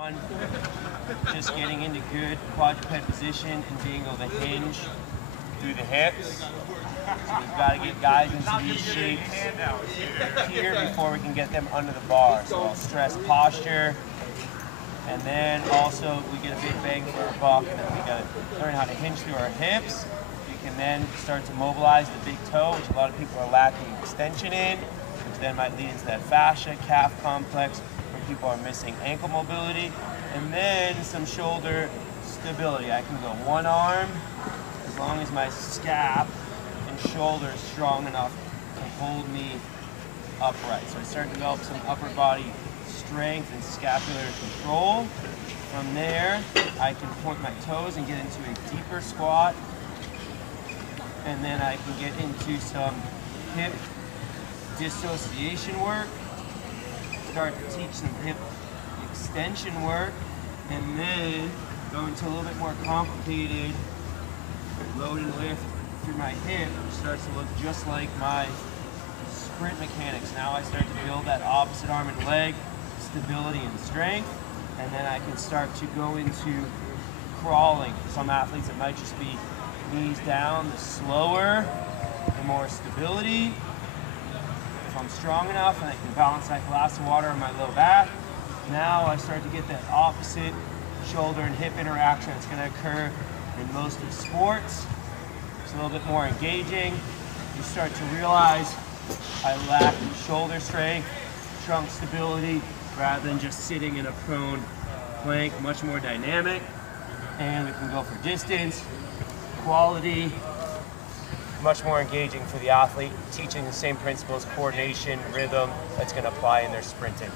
On just getting into good quadruped position and being able to hinge through the hips. So we've got to get guys into these shapes here before we can get them under the bar. So I'll stress posture, and then also we get a big bang for our buck, and then we got to learn how to hinge through our hips. We can then start to mobilize the big toe, which a lot of people are lacking extension in, which then might lead into that fascia calf complex, where people are missing ankle mobility, and then some shoulder stability. I can go one arm as long as my scap and shoulder is strong enough to hold me upright. So I start to develop some upper body strength and scapular control. From there, I can point my toes and get into a deeper squat, and then I can get into some hip dissociation work, start to teach some hip extension work, and then go into a little bit more complicated load and lift through my hip, which starts to look just like my sprint mechanics. Now I start to build that opposite arm and leg stability and strength, and then I can start to go into crawling. For some athletes it might just be knees down, the slower, the more stability. If I'm strong enough and I can balance that glass of water on my low back, now I start to get that opposite shoulder and hip interaction that's going to occur in most of sports. It's a little bit more engaging. You start to realize I lack shoulder strength, trunk stability, rather than just sitting in a prone plank, much more dynamic. And we can go for distance, quality, much more engaging for the athlete, teaching the same principles, coordination, rhythm, that's going to apply in their sprinting.